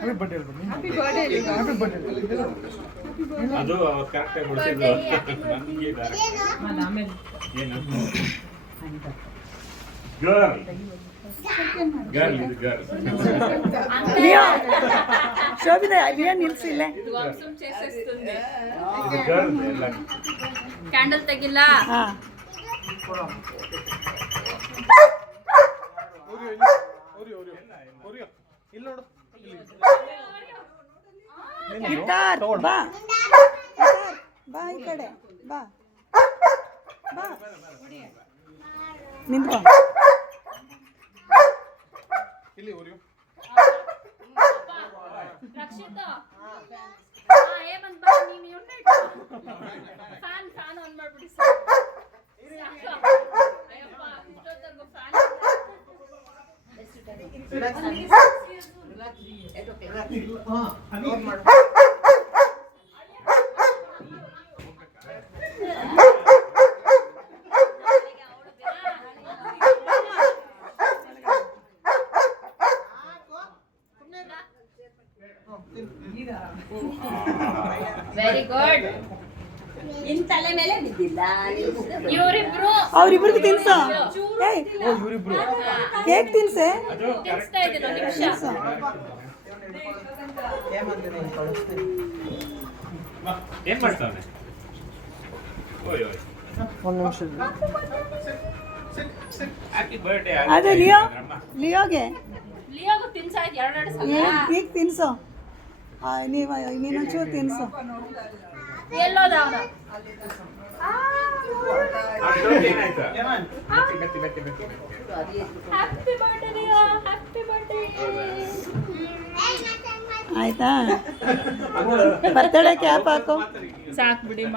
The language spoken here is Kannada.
ಹ್ಯಾಪಿ ಬರ್ತ್ಡೇ ಹೇಳ್ಬಿಡಿ ಹ್ಯಾಪಿ ಬರ್ತ್ಡೇ ಹ್ಯಾಪಿ ಅದು ಅವ್ರು ಕರೆಕ್ಟಾಗಿ ಹೊಡಿಸಿದ್ರು ನಮಗೆ ಏನು? ನಿಲ್ಸಿಲ್ಲ ಇದು ಕ್ಯಾಂಡಲ್ ತೆಗಿಲ್ಲ. ಓರಿಯೋ ಇಲ್ಲಿ ನೋಡು. ಗಿಟಾರ್. ಬಾ. ಬಾ ಈ ಕಡೆ. ಬಾ. ಬಾ. ನಿಂತ್ಕೊ. ಇಲ್ಲಿ ಊರಿಯು ರಕ್ಷಿತ. ನೀನು ಫ್ಯಾನ್ ಫ್ಯಾನ್ ಆನ್ ಮಾಡ್ಬಿಡಿ ಸರ್. Fan ವೆರಿ ಗುಡ್ ನಿನ್ ತಲೆ ಮೇಲೆ ಬಿದ್ದಿಲ್ಲ. ಇವರಿಬ್ರು ಅವ್ರಿಬ್ರಿಗೆ ತಿನ್ಸ. ಏಯ್. ಇವರಿಬ್ರು. ಕೇಕ್ ತಿನ್ಸೆ? ಅದು ತಿನ್ಸ್ತಾ ಇದ್ದೀನಿ ನಿಮಿಷ. ತಿನ್ಸೋ. ಏನ್ ಮಾಡ್ತಾವನೆ? ಓಯ್ ಓಯ್. ಒಂದು ನಿಮಿಷ. ಅದೇ ಲಿಯೋ. ಲಿಯೋಗೆ. ಲಿಯೋಗೆ ತಿನ್ಸಾಯ್ತು ಎರಡು ಸಲ? ಕೇಕ್ ತಿನ್ಸೋ. ನೀವು ನೀನೊಂಚೂರು ತಿನ್ಸು. ಎಲ್ಲೋದ ಅವನು ಹ್ಯಾಪಿ ಬರ್ಡೇ ಆಯ್ತಾ? ಬರ್ತಡೆ ಕ್ಯಾಪ್ ಹಾಕು. ಸಾಕು ಬಿಡಿಮ್ಮ